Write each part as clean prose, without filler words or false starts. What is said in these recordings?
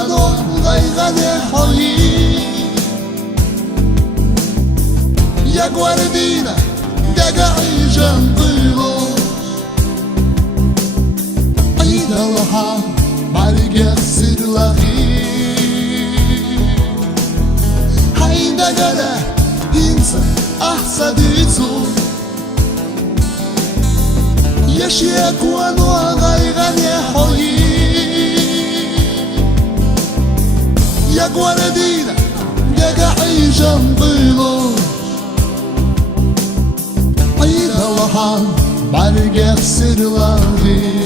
quando غيغني حوي يا guardina دقعي جنطيلو عيد الها مالك يغسر لغي هيدا قلا ينسى أحسديتو يشيك وانو غيغني حوي يا guardina دقعي جنطيلو عيد الها مالك يغسر لغي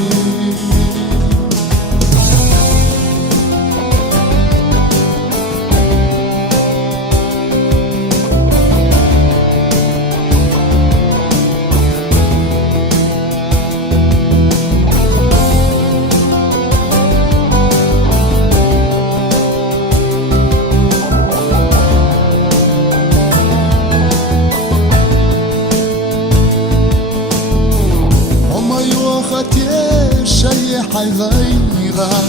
شي حيغيرها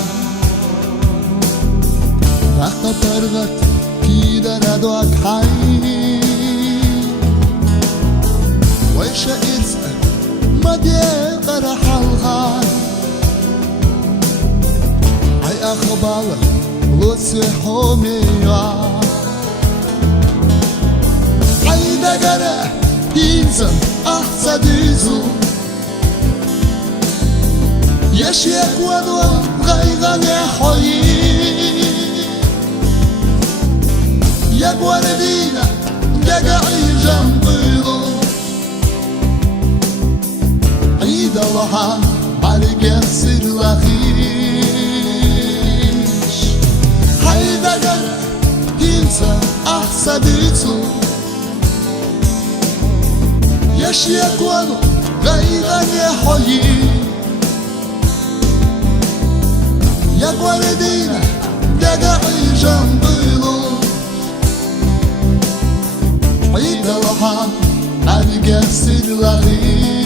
أخطرغت كيدا ندوك حي ويش إسأل ما دي غرح الغاي هاي أخبار لوسي حوميوا عيدا غرح ينسى أحسديزو يشيك وانو غيغني حوي يا guardina دقعي جنبيلو عيد الله عليك يغسر لغيش هيدا قلب ينسى أحسديتو يشيك وانو غيغني حوي يا guardina دقعي جنبيلو عيد الها عليك يغسر لغيش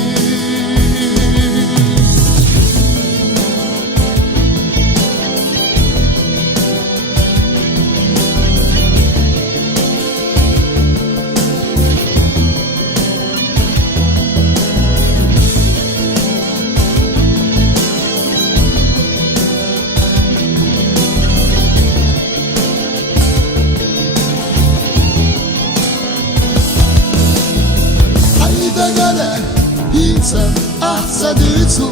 ينسى أحسديتو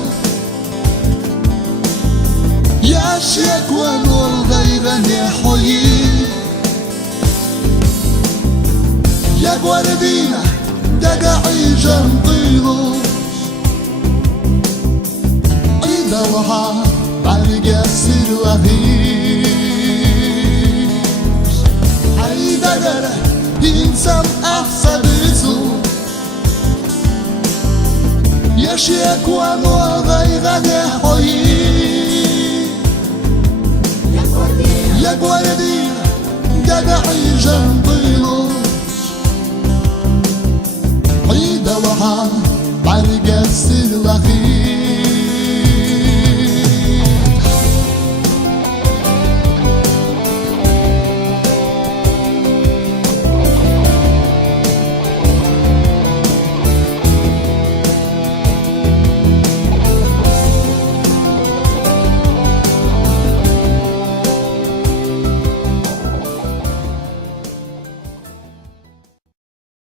يا شيك ونور غيغني حوي يا guardina دقعي جنطيلو عيد الله عليك يغسر لغيش هيدا قلا ينسى أحسديتو يشيك وانو غيغني حوي يا guardina دقعي جنبيلو